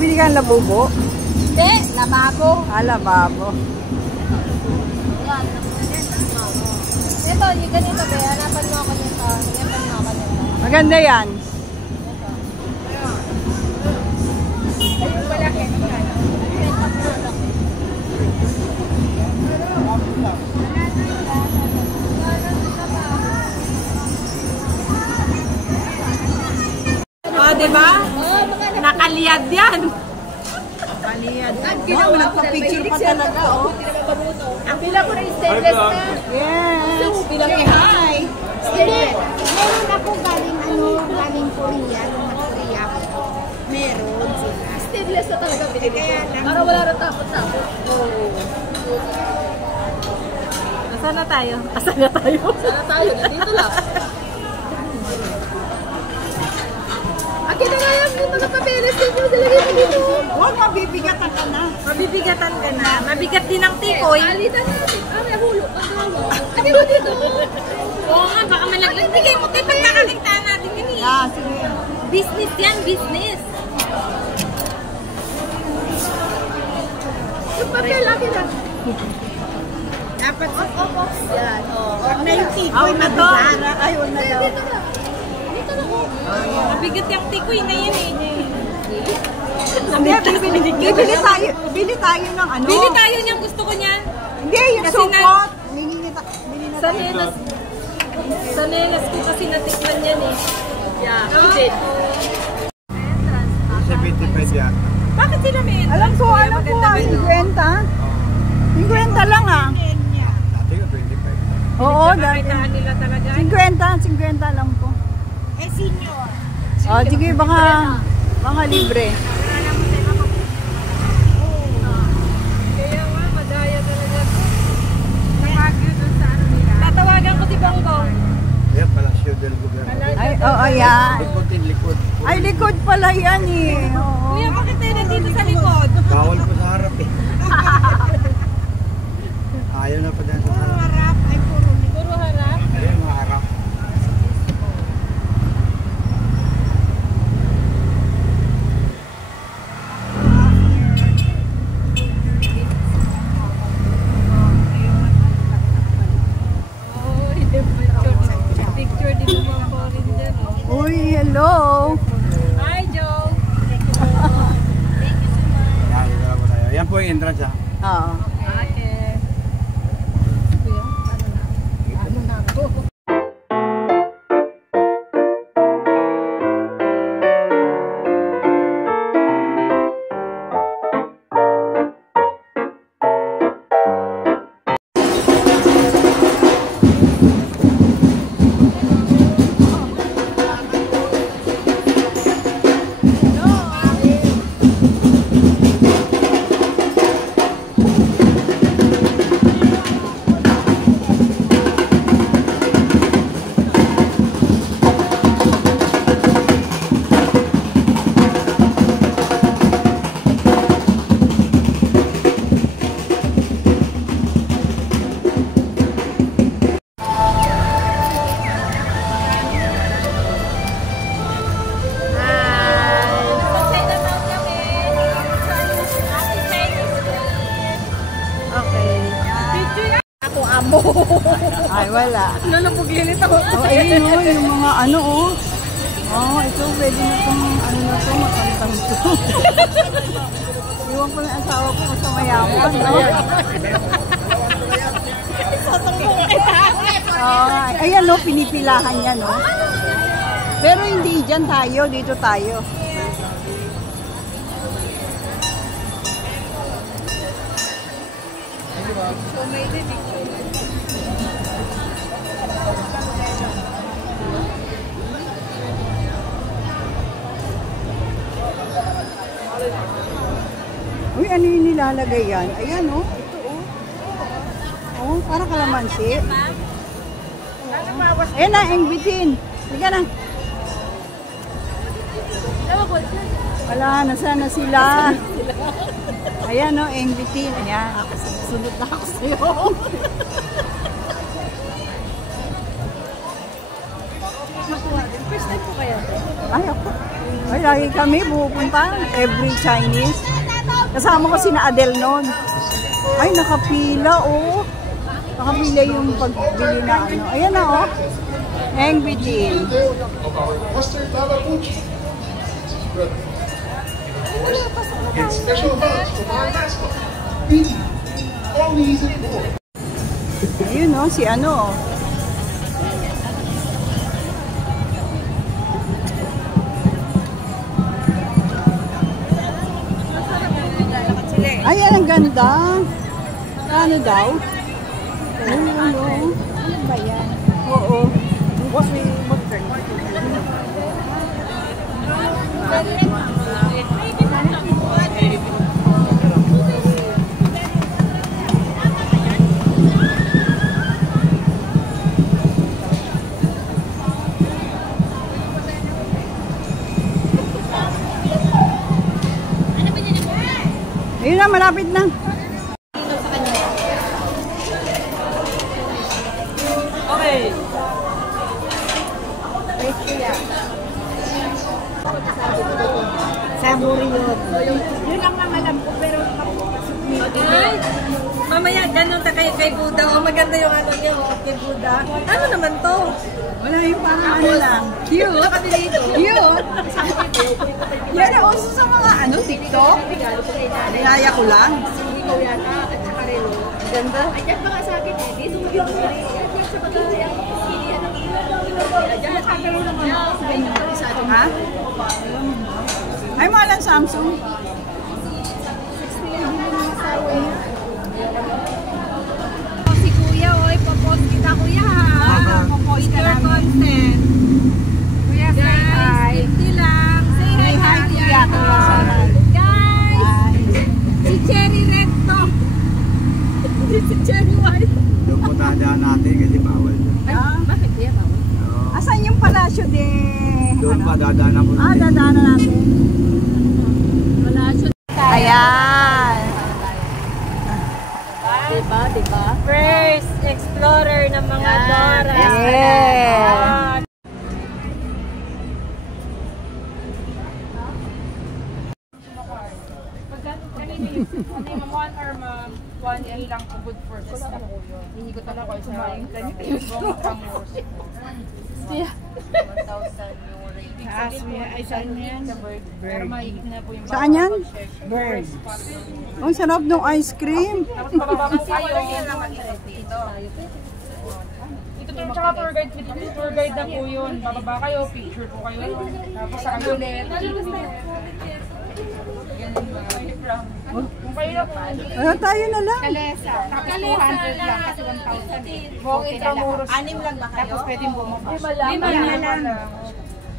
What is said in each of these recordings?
bibili ka ng labubo? Hindi, lababo. Ah, lababo. Ito, yung ganito ba? Hanapan mo ako nito. Hanapan mo ako nito. Maganda yan. Ayun pala, Oh, diba? Nakaliyad yan. Nakaliyad. Oh, nagpa-picture pa talaga, oh. Ang pila ko na stainless na. Yes. Say hi. Stainless. Meron ako galing Korea, North Korea. Meron sila. Stainless na talaga binili ko. Para wala rin tapot-tapot. Asan na tayo? Asan na tayo? Sana tayo, dito lang. Akin na nga yan, dito na papeles dito. Dalagay mo dito. Huwag, mabibigatan ka na. Mabibigatan ka na. Mabigat din ang tikoy. Alitan natin. May hulo. Akin mo dito. Oo nga, baka malaglag. Bigay mo tayo pag nakaligtaan natin yun eh. Ah, sige. Business yan, business. Yung papel, akin na. Dapat Off. Yan. wag na yung tikoy Huwag na to. mabigat. Ay, huwag na daw. Dito na. Dito na ko. Mabigat yung tikoy na yan eh. Bili tayo ng ano. Bili tayo niyang gusto ko niyan. Hindi, yung Kasi supot. Bili na Sa tayo. nenas, sa nenas ko kasi natikman yan eh. Yeah, good. 75 yan. Bakit sila may entrance? Alam ko, Maganda ba yun? 50. 50 lang ah. Dati ko 25. Oo, dati. Nakitaan nila talaga. 50 lang po. Eh, senior. Oh, sige, baka libre. Kaya nga, madaya talaga. Napagyo dun sa ano nila. Tatawagan ko si Bongbong. Yan, Palacio del Gobierno. Ay, ayan. Likod din, likod. Ay, likod pala yan eh. Oo. Kuya, bakit tayo nandito sa likod? Bawal ko sa harap eh. Ayaw na pa dyan sa harap. Harap ay puro Puro harap. Ayaw mga harap. Oh, picture din naman po rin dyan. Oh. Uy, hello. Hi, Joe. Yan po yung entrance ha. Oo. Okay. Kuya, ano na ako? Ay, wala. Lulubog lilit ako. Oh, ayun oh, yung mga ano oh. Oh, ito pwede na itong ano na ito, matantang ito. Iwan ko na ang asawa ko sa mayaman, no? Oh, ayan no, pinipilahan niya, no? Pero hindi dyan tayo, dito tayo. So, may picture. Uy, ano yung nilalagay yan? Ayan oh, ito oh. Oh, parang kalamansi. Ayan na, ingbitin. Liga na. Wala, nasaan na sila? Ayan o, ingbitin. Ayan. Sunod na ako sa'yo. First time po kaya? Ay, ako. Ay, lagi kami pupunta. Every Chinese. Kasama ko si na Adele noon. Ay, nakapila, oh. Nakapila yung pagbili na ano. Ayan na, oh. NBT. Ayun, oh. Si ano, oh. Ayan, ang ganda. Ano daw? Ano? Ano ba yan? Oo. Ayun na, malapit na. Okay. Saburi yun. Yun ang mga alam ko, pero Ay, mamaya ganun ta kay Buddha. Oh, maganda yung ano niya, oh, kay Buddha. Ano naman to? Wala yung parang ano lang. Cute. Cute. Yan ang uso sa mga ano, TikTok. Niyaya ko lang. Ikaw yata at saka Relo. Ganda. Ay, dyan baka sa akin eh. Dito mo yung yan sa bagaya. Silihan ng ilaw. Dyan nakagalaw naman ako sa ganyan sa atin. Ha? Ay, malang Samsung. Si Kuya, oy, papost kita Kuya ha. Papost ka Your namin. content. Kuya, say hi. 50 lang. Say hi, Hi, Kuya. Kuya. Guys, si Cherry Red to. Si Cherry White. Doon po dadaan natin kasi bawal. Bakit Kuya ba? Asan yung palasyo de? Doon pa dadaan ako. Dadaanan natin. Wala siya. Ayan. Diba? First explorer ng mga Dora. Yeah. One or 1A lang po good for this na po yun. Hindi ko talaga sa mga pangos. 1,000 yung rating. ay saan yan? Pero mahigit na po yung Saan yan? Bird. Ang sarap ng ice cream. Tapos pababa po kayo. Ito po tsaka tour guide na po yun. Bababa kayo, picture po kayo. Tapos sa ulit. Kung kayo na po. Ano tayo na lang? Kalesa. Tapos 200 lang kasi 1,000. Buong Intramuros. 6 lang ba kayo? Tapos pwedeng bumaba. 5 lang.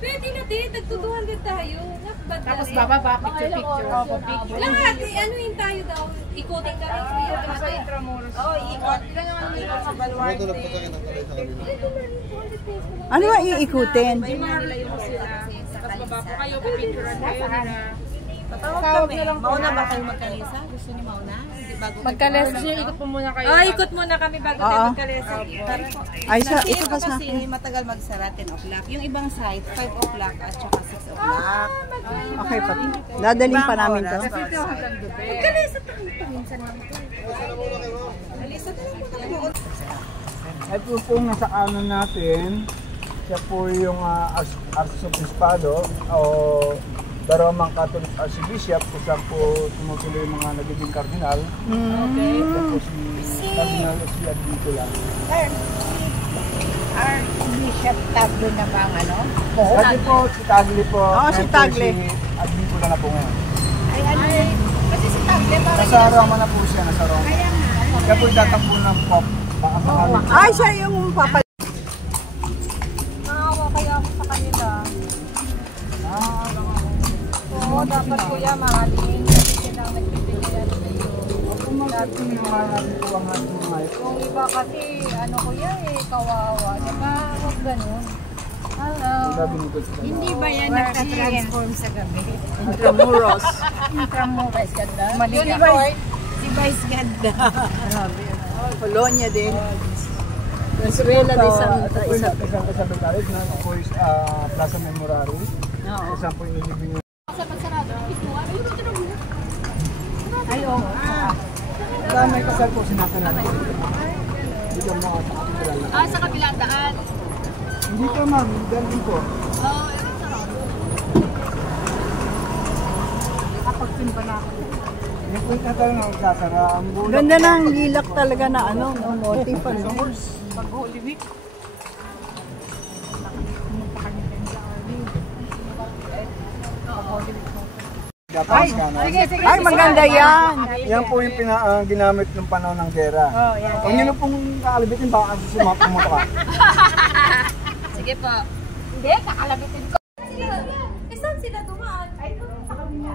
Pwede na din, tagto-200 tayo. Tapos bababa, picture. Opo, picture. Lahat, ano yung tayo daw? Ikutin ka rin Kuya. Sa Intramuros. Oo, ikot. Ilan yung ano ikot sa Baluarte? Ano ba iikutin? Tapos baba po kayo, pipicturean kayo nila. Tawag na lang. Mauna ba kayo magkalesa? Gusto niyo mauna? Hindi bago Magkalesa niyo, ikot po muna kayo. ikot muna kami bago tayo magkalesa. Ay, ito pa sa akin. Kasi matagal magsara 10 o'clock. Yung ibang site, 5 o'clock at saka 6 o'clock. Okay pa. Dadalhin pa namin to. Magkalesa tayo minsan lang. Ito pong nasa kanan natin, siya po yung Arsobispado o Daramang Catholic Archbishop kung saan po tumutuloy yung mga nagiging kardinal. Okay. Tapos si Cardinal Esbiad dito lang. Archbishop Tablo na ba ang ano? Dati po, si Tagle po. Oo, si Tagle. Si Admin na po ngayon. Ay, ano eh. Kasi si Tablo parang Nasa Roma na po siya, nasa Roma. Kaya po tatakbo ng pop. Baka sakali. Ay, siya yung papa. Nakawa kaya ako sa kanila. Oo, dapat Kuya mahalin. Kasi sila ang nagbibigyan sa iyo. Dati naman natin po ang ating mga ito. Yung iba kasi, ano Kuya eh, kawawa. Diba? Huwag ganun. Hello. Sabi nito sa hindi ba yan nagka-transform sa gabi? Intramuros. Intramuros. Ganda. Unicorn. Si Vice ganda. Polonia din. Venezuela de Santa Isabel. Isang kasabitarit na po is Plaza Memorari. Oo. Kung saan po inilibing nyo. Sa pagsarado, pituan. Ayun, ito na muna. Ay, oo. Saan may kasal po sinakaran? Hindi ka mga sa kapitala. Sa kabilang daan. Hindi ka ma'am, dyan din po. Oo, ayun, sarap. Kapagsimba na ako. Yung po yung tatalo na magsasara. Ang bulak. Ganda ng lilak talaga na ano, no, motif ano. Pag Holy Week. Dapat scanner. Ay, maganda yan. Yan po yung ginamit ng panahon ng gera. Oh, yan. Kung yun pong kakalibitin, baka pumunta ka. Sige po. Hindi, kakalabitin ko. Saan sila dumaan? Ay, sa kanya.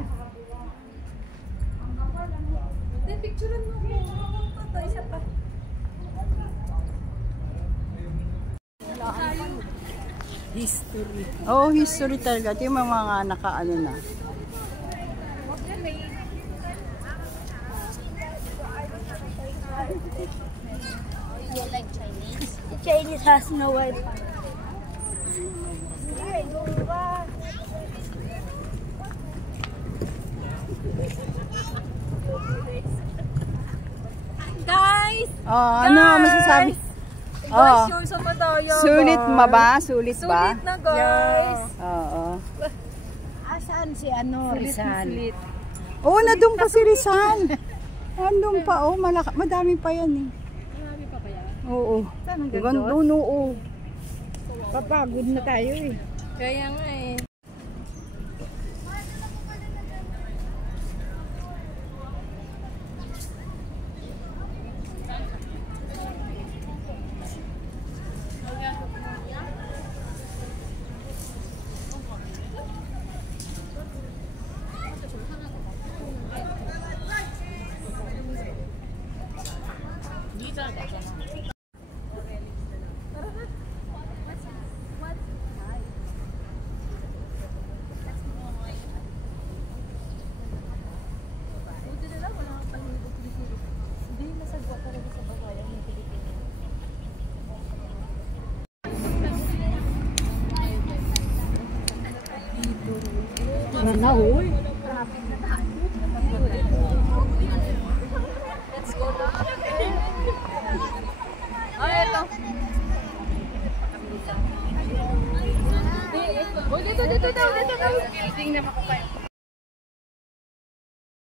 Then, picturean mo ko. Ito, isa pa. History. Oh, history talaga. Ito yung mga nakaano na. You like Chinese? Chinese has no Wi-Fi. Guys! Oh, ano masasabi? Oh, Sure sa madaya. sulit ma ba? Sulit ba? Sulit na, guys. Oo. Asan si ano, Rizal? Oh, nandun pa si Rizal. Nandun pa, oh. Madami pa yan eh. Marami pa ba yan? Oo. Gandun, oo. Papagod na tayo eh. Kaya nga eh. Dito daw. Building na makapay.